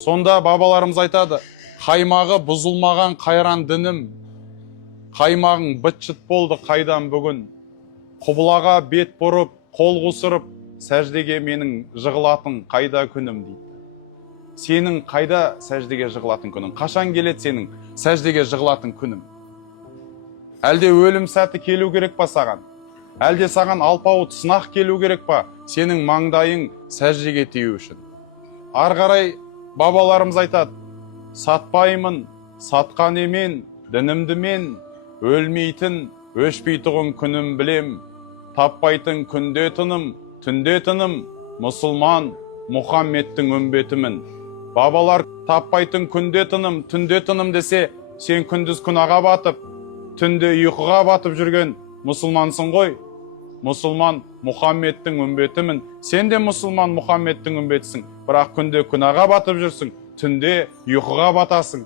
Сонда бабаларымыз айтады, қаймағы бұзылмаған қайран дінім, қаймағың быт-шыт болды қайдан бүгін. Құбылаға бет бұрып, қол қусырып, сәждеге менің жығылатын қайда күнім дейді. Сенің қайда сәждеге жығылатын күнің? Қашан келеді сенің сәждеге жығылатын күнің? Әлде өлім сәті келу керек па саған? Әлде саған алпауыт сынақ келу керек па сенің маңдайың сәждеге тию үшін? Ары қарай бабаларымыз айтады, сатпаймын, сатқан емен, дінімді мен, өлмейтін, өшпейтұғын күнім білем, таппайтын күнде тыным, түнде тыным, мұсылман, Мұхаммедтің үмбетімін. Бабалар таппайтын күнде тыным, түнде тыным десе, сен күндіз күнәға батып, түнде ұйқыға батып жүрген мұсылмансың ғой. Мұсылман, Мұхаммедтің үмбетімін. Сен де мұсылман, Мұхаммедтің үмбетісің. Бірақ күнде күнәға батып жүрсің, түнде ұйқыға батасың.